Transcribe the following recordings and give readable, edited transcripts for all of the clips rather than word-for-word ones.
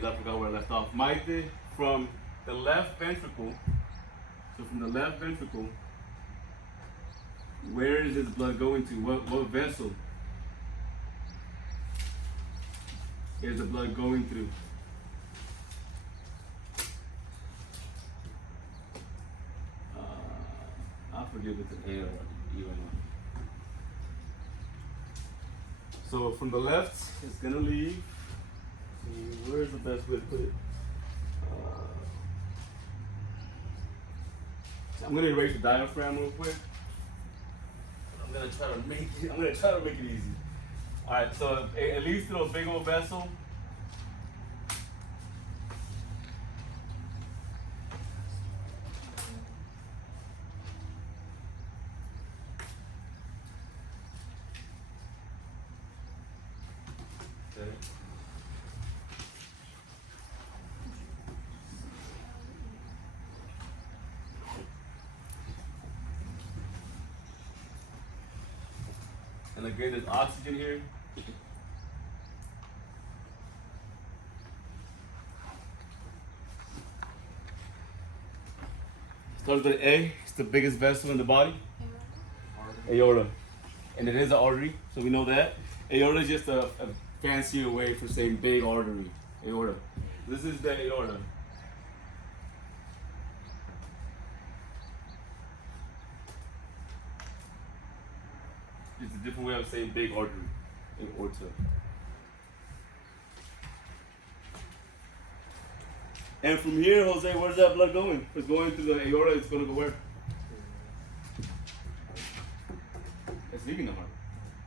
names. I forgot where I left off. Maite, from the left ventricle. So from the left ventricle, where is his blood going to? What vessel is the blood going through? I forget if it's an A or E or not. So from the left, it's gonna leave. Where's the best way to put it? I'm gonna erase the diaphragm real quick. I'm gonna try to make it easy. All right, so it leads to a big old vessel. Okay. And again, there's oxygen here. Starts with an A. It's the biggest vessel in the body. Aorta. And it is an artery, so we know that. Aorta is just a fancier way for saying big artery. Aorta. This is the aorta. It's a different way of saying big artery. Aorta. And from here, Jose, where's that blood going? It's going to the aorta, it's going to go where? It's leaving the heart.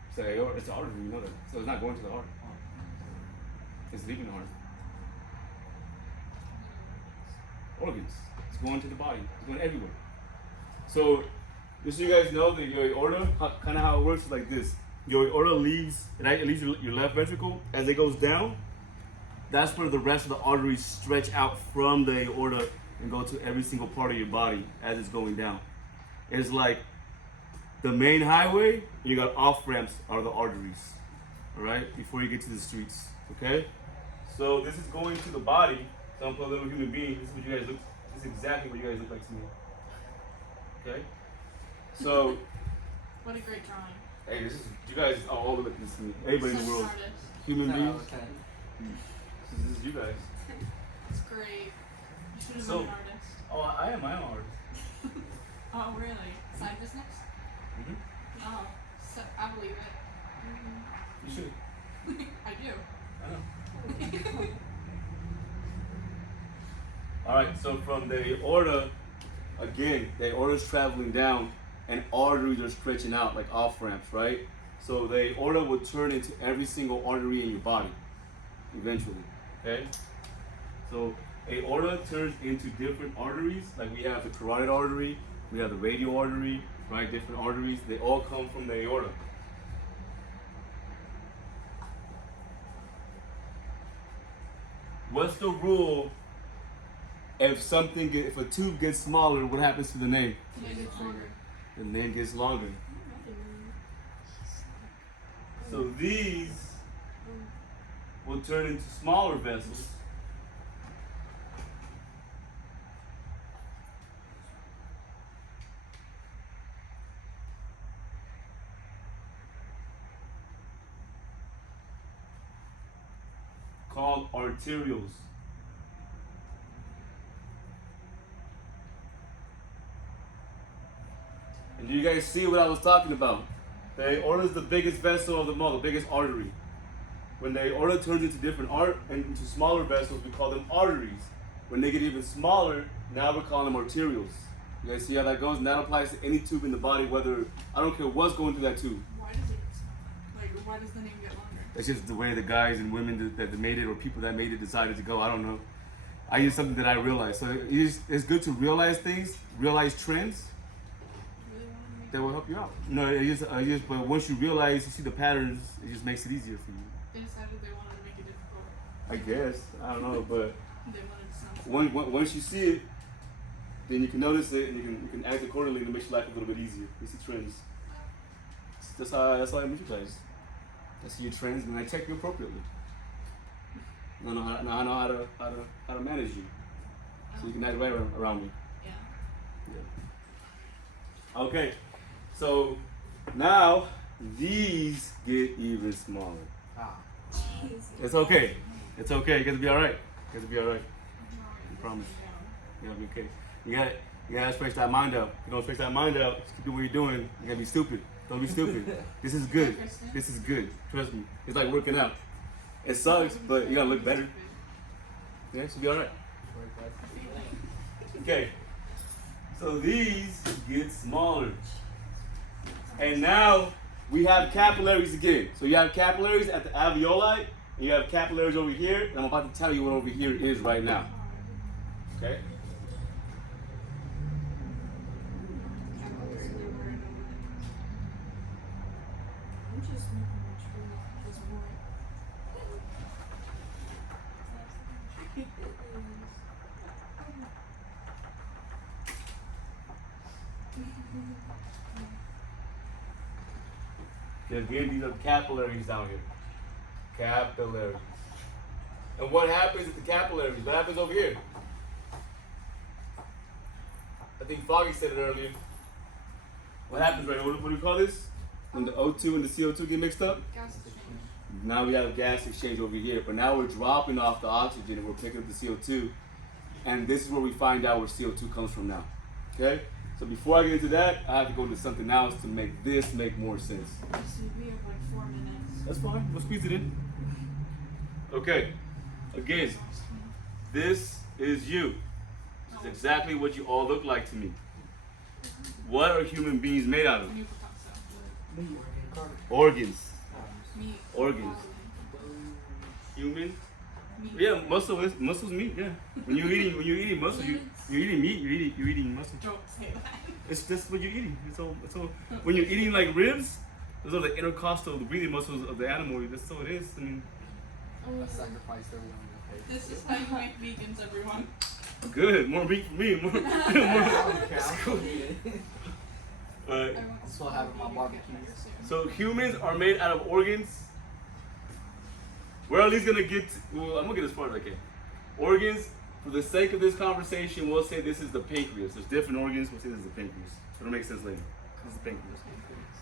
It's the aorta, it's the artery, you know that. So it's not going to the heart. It's leaving the heart. Organs. It's going to the body. It's going everywhere. So, just so you guys know that your aorta, kind of how it works is like this. Your aorta leaves, right? It leaves your left ventricle. As it goes down, that's where the rest of the arteries stretch out from the aorta and go to every single part of your body as it's going down. It's like the main highway, you got off ramps are the arteries, all right, before you get to the streets, okay? So this is going to the body. So I'm a little human being. This is what you guys look. This is exactly what you guys look like to me. Okay. So. What a great drawing. Hey, this is you guys all look like this to me. Everybody in the world, human beings. This is you guys. It's great. You should have been an artist. Oh, I am my own artist. Oh, really? Side business? Mm-hmm. Oh, so I believe it. Mm-hmm. You should. I do. I know. All right, so from the aorta, again, the aorta is traveling down and arteries are stretching out like off ramps, right? So the aorta will turn into every single artery in your body eventually, okay? So aorta turns into different arteries, like we have the carotid artery, we have the radial artery, right? Different arteries, they all come from the aorta. What's the rule if a tube gets smaller, what happens to the name? It gets longer. The name gets longer. So these will turn into smaller vessels. Called arterials. And do you guys see what I was talking about? The aorta is the biggest vessel of them all, the biggest artery. When the aorta turns into into smaller vessels, we call them arteries. When they get even smaller, now we're calling them arterials. You guys see how that goes? And that applies to any tube in the body, whether, I don't care what's going through that tube. Why does it get smaller? Like, why does the name get longer? That's just the way the guys and women that made it, or people that made it, decided to go. I don't know. I use something that I realized. So it's good to realize things, realize trends. That will help you out. No, but once you realize, you see the patterns, it just makes it easier for you. They decided they wanted to make it difficult. I guess. I don't know, but They wanted to sound once you see it, then you can notice it and you can act accordingly, and it makes your life a little bit easier. You see trends. That's how I meet you guys. I see your trends and I check you appropriately. I know how to manage you, so you can act right around me. Yeah. Okay, so now these get even smaller. It's okay. It's okay. You gotta be all right. You gotta be all right. I promise. You gotta be okay. You gotta stretch that mind out. If you don't stretch that mind out, just keep doing what you're doing. You gotta be stupid. Don't be stupid. This is good. This is good. Trust me. It's like working out. It sucks, but you gotta look better. Yeah, so be all right. Okay. So these get smaller. And now we have capillaries again. So you have capillaries at the alveoli, and you have capillaries over here, and I'm about to tell you what over here is right now. Okay? Again, these are capillaries down here. Capillaries. And what happens at the capillaries? What happens over here? I think Foggy said it earlier. What happens right now? What do we call this? When the O2 and the CO2 get mixed up? Gas exchange. Now we have gas exchange over here, but now we're dropping off the oxygen and we're picking up the CO2. And this is where we find out where CO2 comes from now. Okay? So before I get into that, I have to go into something else to make this make more sense. So we have like 4 minutes. That's fine. We'll squeeze it in. Okay. Again, this is you. This is exactly what you all look like to me. What are human beings made out of? Organs. Organs. Human. Yeah, muscle's meat. Yeah. When you're eating muscle, you're eating meat. You're eating muscle. Don't say that. It's just what you're eating. It's all. When you're eating like ribs, those are the intercostal, the breathing muscles of the animal. That's all it is. I mean. Sacrifice everyone. This is how you make vegans, everyone. Good. More meat for me. More. That's cool. Alright. I'm still having my barbecues. So humans are made out of organs. We're at least gonna get. Well, I'm gonna get as far as I can. Organs. For the sake of this conversation, we'll say this is the pancreas. There's different organs. We'll say this is the pancreas. It'll make sense later. This is the pancreas.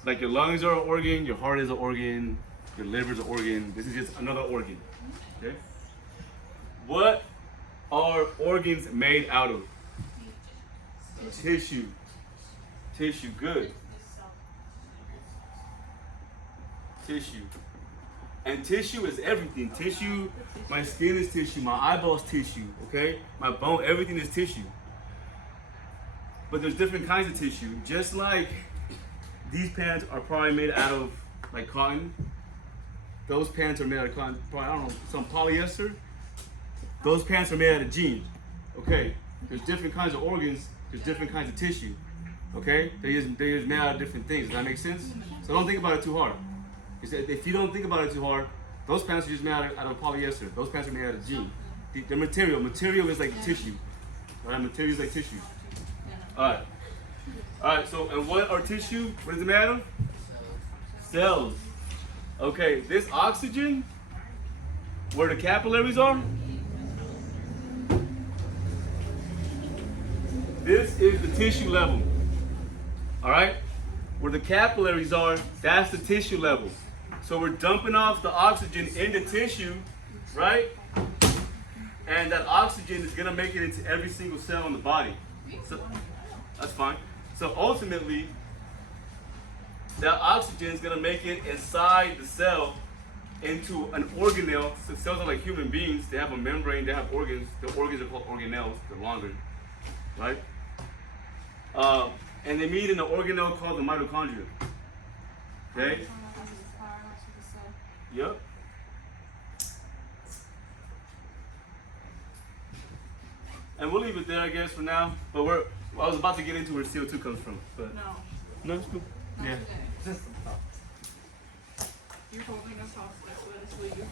Like your lungs are an organ. Your heart is an organ. Your liver is an organ. This is just another organ. Okay. What are organs made out of? Tissue. Tissue. Good. Tissue. And tissue is everything. Tissue, my skin is tissue, my eyeballs tissue, okay? My bone, everything is tissue. But there's different kinds of tissue. Just like these pants are probably made out of like cotton. Those pants are made out of cotton, probably, I don't know, some polyester. Those pants are made out of jeans, okay? There's different kinds of organs, there's different kinds of tissue, okay? They're just made out of different things. Does that make sense? So don't think about it too hard. If you don't think about it too hard, those pants are just made out of polyester. Those pants are made out of jean. The material. Material is like tissue. All right, material is like tissue. All right. All right. So, and what are tissue? What is it made out of? Cells. Okay. This oxygen, where the capillaries are. This is the tissue level. All right. Where the capillaries are, that's the tissue level. So we're dumping off the oxygen into tissue, right? And that oxygen is gonna make it into every single cell in the body. So that's fine. So ultimately, that oxygen is gonna make it inside the cell into an organelle. So cells are like human beings. They have a membrane, they have organs. The organs are called organelles, they're longer, right? And they meet in an organelle called the mitochondria. Okay? Yep. And we'll leave it there, I guess, for now. But I was about to get into where CO2 comes from. But no, it's cool. Not Yeah. today. You're holding us hostage, let us leave.